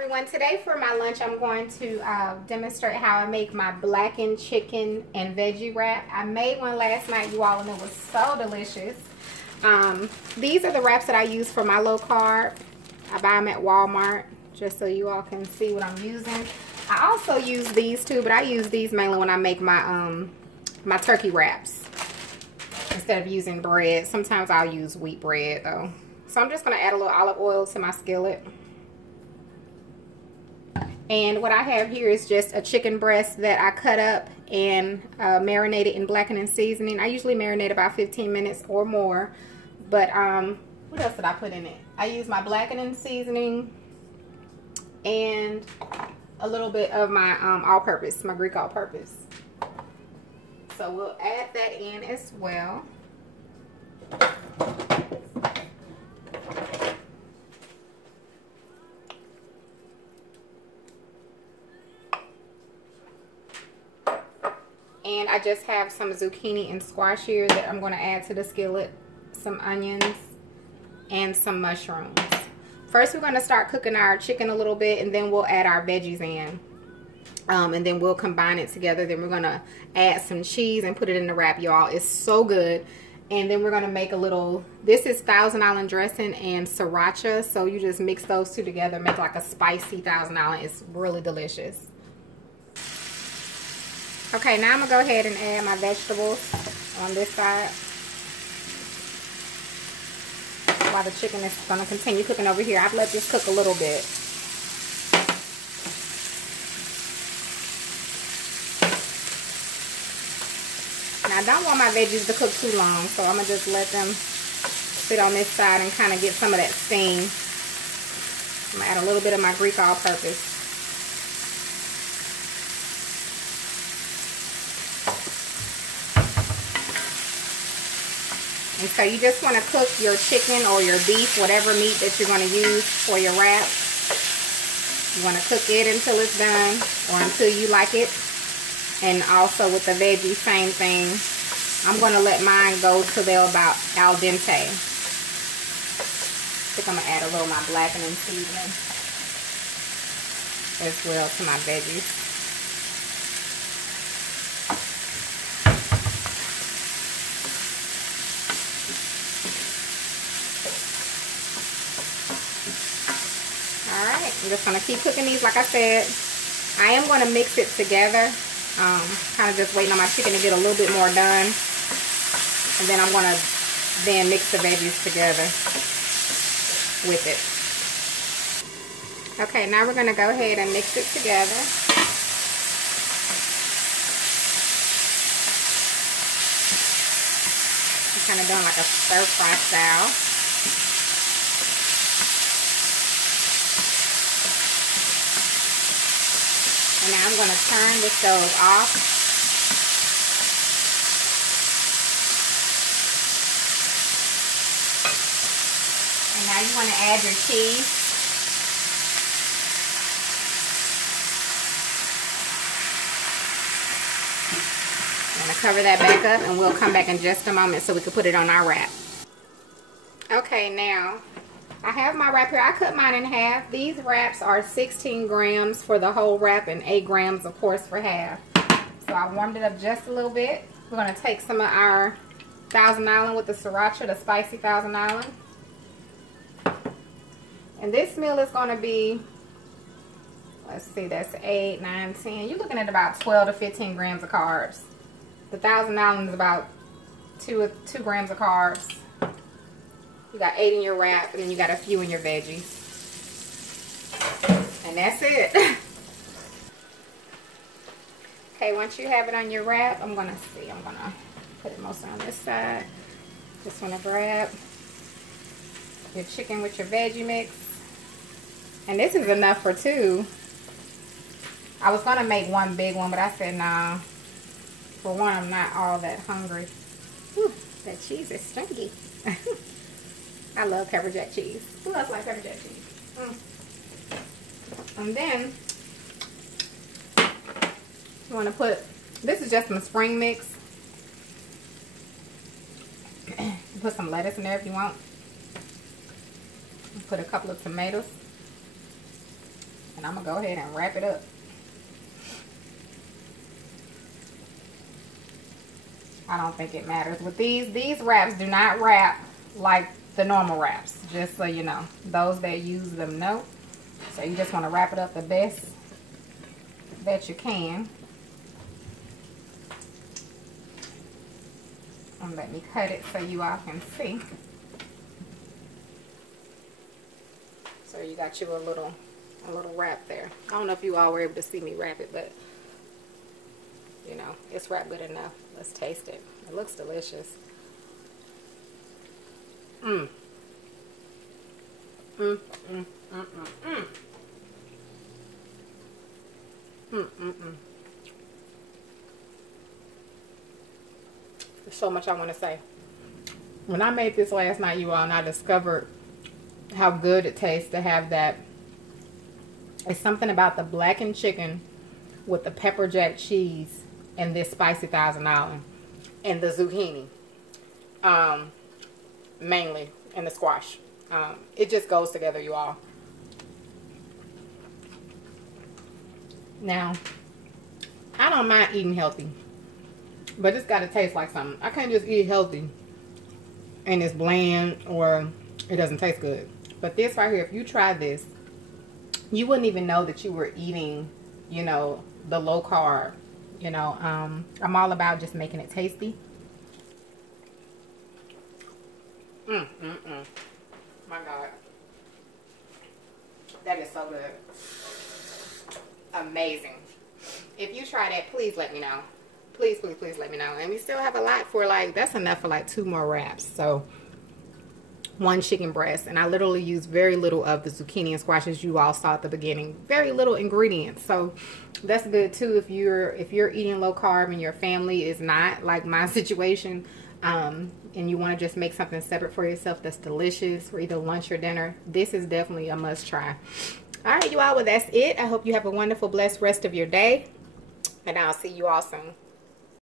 everyone. Today for my lunch I'm going to demonstrate how I make my blackened chicken and veggie wrap. I made one last night, you all, and it was so delicious. These are the wraps that I use for my low carb. I buy them at Walmart just so you all can see what I'm using. I also use these too, but I use these mainly when I make my my turkey wraps instead of using bread. Sometimes I'll use wheat bread though. So I'm just going to add a little olive oil to my skillet. And what I have here is just a chicken breast that I cut up and marinated in blackened seasoning. I usually marinate about 15 minutes or more. But what else did I put in it? I use my blackened seasoning and a little bit of my all-purpose, my Greek all-purpose. So we'll add that in as well. And I just have some zucchini and squash here that I'm going to add to the skillet, some onions, and some mushrooms. First, we're going to start cooking our chicken a little bit, and then we'll add our veggies in. And then we'll combine it together. Then we're going to add some cheese and put it in the wrap, y'all. It's so good. And then we're going to make a little, this is Thousand Island dressing and sriracha. So you just mix those two together, make like a spicy Thousand Island. It's really delicious. Okay, now I'm going to go ahead and add my vegetables on this side while the chicken is going to continue cooking over here. I've let this cook a little bit. Now, I don't want my veggies to cook too long, so I'm going to just let them sit on this side and kind of get some of that steam. I'm going to add a little bit of my Greek all-purpose. And so you just want to cook your chicken or your beef, whatever meat that you're going to use for your wrap. You want to cook it until it's done or until you like it. And also with the veggies, same thing. I'm going to let mine go till they're about al dente. I think I'm going to add a little of my blackened seasoning as well to my veggies. Alright, I'm just going to keep cooking these like I said. I am going to mix it together. Kind of just waiting on my chicken to get a little bit more done. And then I'm going to then mix the veggies together with it. Okay, now we're going to go ahead and mix it together. I'm kind of doing like a stir fry style. And now I'm going to turn the stove off. And now you want to add your cheese. I'm going to cover that back up and we'll come back in just a moment so we can put it on our wrap. Okay, now I have my wrap here. I cut mine in half. These wraps are 16 grams for the whole wrap and 8 grams, of course, for half. So I warmed it up just a little bit. We're going to take some of our Thousand Island with the sriracha, the spicy Thousand Island. And this meal is going to be, let's see, that's 8, 9, 10. You're looking at about 12 to 15 grams of carbs. The Thousand Island is about 2 grams of carbs. You got 8 in your wrap, and then you got a few in your veggies. And that's it. Okay, once you have it on your wrap, I'm going to put it mostly on this side. Just want to grab your chicken with your veggie mix. And this is enough for 2. I was going to make one big one, but I said, nah. For one, I'm not all that hungry. Whew, that cheese is stinky. I love pepper jack cheese. Who else likes pepper jack cheese? And then you want to put, this is just some spring mix. Put some lettuce in there if you want. Put a couple of tomatoes. And I'm gonna go ahead and wrap it up. I don't think it matters. With these wraps do not wrap like the normal wraps, just so you know. Those that use them know. So you just want to wrap it up the best that you can. And let me cut it so you all can see. So you got you a little wrap there. I don't know if you all were able to see me wrap it, but you know, it's wrapped good enough. Let's taste it. It looks delicious. Mmm. Mmm, mmm, mmm, mmm, mmm. There's so much I want to say. When I made this last night, you all, and I discovered how good it tastes to have that. It's something about the blackened chicken with the pepper jack cheese and this spicy Thousand Island and the zucchini, mainly, and the squash. It just goes together, you all. Now, I don't mind eating healthy, but it's got to taste like something. I can't just eat healthy and it's bland or it doesn't taste good. But this right here, if you try this, you wouldn't even know that you were eating, you know, the low carb. You know, I'm all about just making it tasty. My God. That is so good. Amazing. If you try that, please let me know. Please, please, please let me know. And we still have a lot for like, that's enough for like 2 more wraps. So 1 chicken breast, and I literally use very little of the zucchini and squash, as you all saw at the beginning. Very little ingredients, so that's good too if you're eating low carb and your family is not, like my situation, and you want to just make something separate for yourself that's delicious for either lunch or dinner. This is definitely a must try. All right, you all, well, that's it. I hope you have a wonderful, blessed rest of your day, and I'll see you all soon.